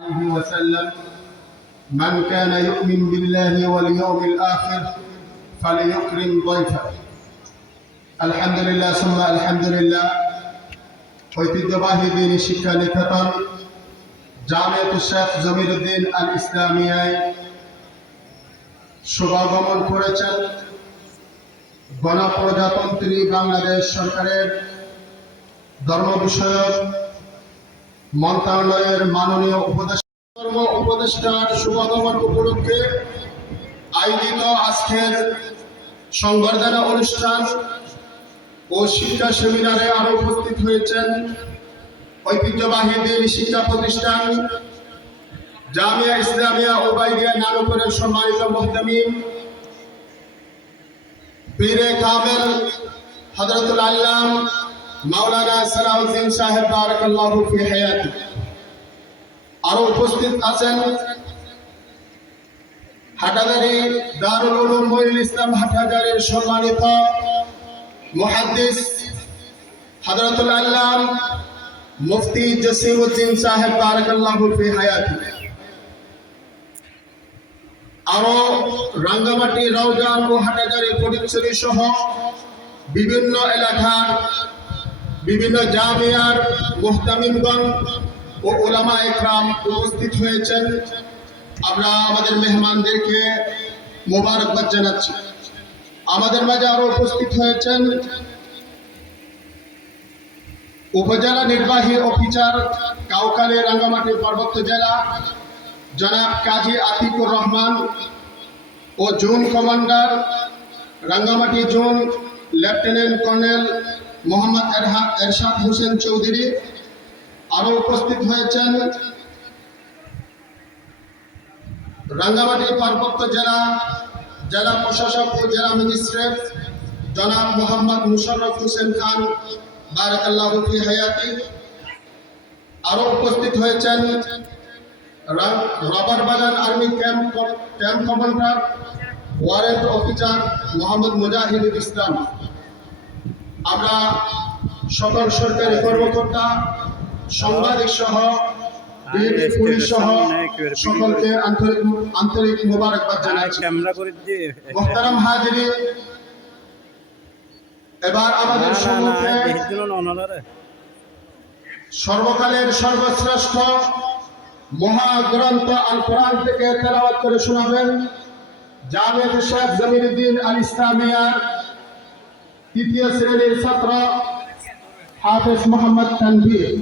عليه وسلم من كان يؤمن بالله واليوم الآخر فليكرم ضيفه الحمد لله ثم الحمد لله ঐতিহ্যবাহী দ্বীনি শিক্ষা নিকেতন জামিয়াতুশ শেখ জমিরুদ্দিন আল ইসলামিয়ায় শুভাগমন করেছেন গণপ্রজাতন্ত্রী বাংলাদেশ সরকারের ধর্ম বিষয়ক মন্ত্রণালয়ের মাননীয় উপদেষ্টার শুভাগমন উপলক্ষে আয়োজিত আজকের সংবর্ধনা অনুষ্ঠান ও শিক্ষা সেমিনারে আরো উপস্থিত হয়েছেন ঐতিহ্যবাহী দ্বীনি শিক্ষা প্রতিষ্ঠান জামিয়া ইসলামিয়া ওবাইদিয়া নানুপুরের সম্মানিত মুহতামিম পীরে কামেল হযরতুল আল্লাম মাওলানা সালাউদ্দিন সাহেব বারাকাল্লাহু ফি হায়াতি। আরো উপস্থিত আছেন হাটাজারি দারুল উলুম মঈনুল ইসলাম হাটাজারির সম্মানিত মুহাদ্দিস হযরতুল আল্লাম মুফতি জসিমউদ্দিন সাহেব বারাকাল্লাহু ফি হায়াতি। আরো রাঙ্গামাটি রওজান ও হাটাজারি ফটিকছড়ি সহ বিভিন্ন এলাকার বিভিন্ন জামিয়ার মুহতামিমগণ ও উলামা ইকরাম উপস্থিত হয়েছেন। আমরা আমাদের মেহমানদেরকে মোবারকবাদ জানাচ্ছি। আমাদের মাঝে আরো উপস্থিত হয়েছেন উপজেলা নির্বাহী অফিসার কাউখালী রাঙ্গামাটি পার্বত্য জেলা জনাব কাজী আতিকুর রহমান ও zone commander Rangamati zone lieutenant colonel Mohammad Ershad Hossain Chowdhury. আরো উপস্থিত হয়েছেন রাঙ্গামাটি পার্বত্য জেলা প্রশাসক ও জেলা ম্যাজিস্ট্রেট জনাব মোহাম্মদ মুশাররফ হোসেন খান বারাকাল্লাহু ফি হায়াতি। আরো উপস্থিত হয়েছেন রবার বাগান army camp commander warrant officer Mohammad Mujahidul Islam. আমরা সকল সরকারি কর্মকর্তা সাংবাদিক সহ পুলিশ সহ সকলকে আন্তরিক মোবারকবাদ জানাচ্ছি। মুহতারাম হাজিরিন, এবার আমাদের সম্মুখে সর্বকালের সর্বশ্রেষ্ঠ মহাগ্রন্থ আল কোরআন থেকে তেলাওয়াত করে শোনাবেন জামিয়াতুশ শেখ জমিরুদ্দিন আল ইসলামিয়ার তৃতীয় শ্রেণীর ছাত্র হাফেজ মোহাম্মদ তানভীর।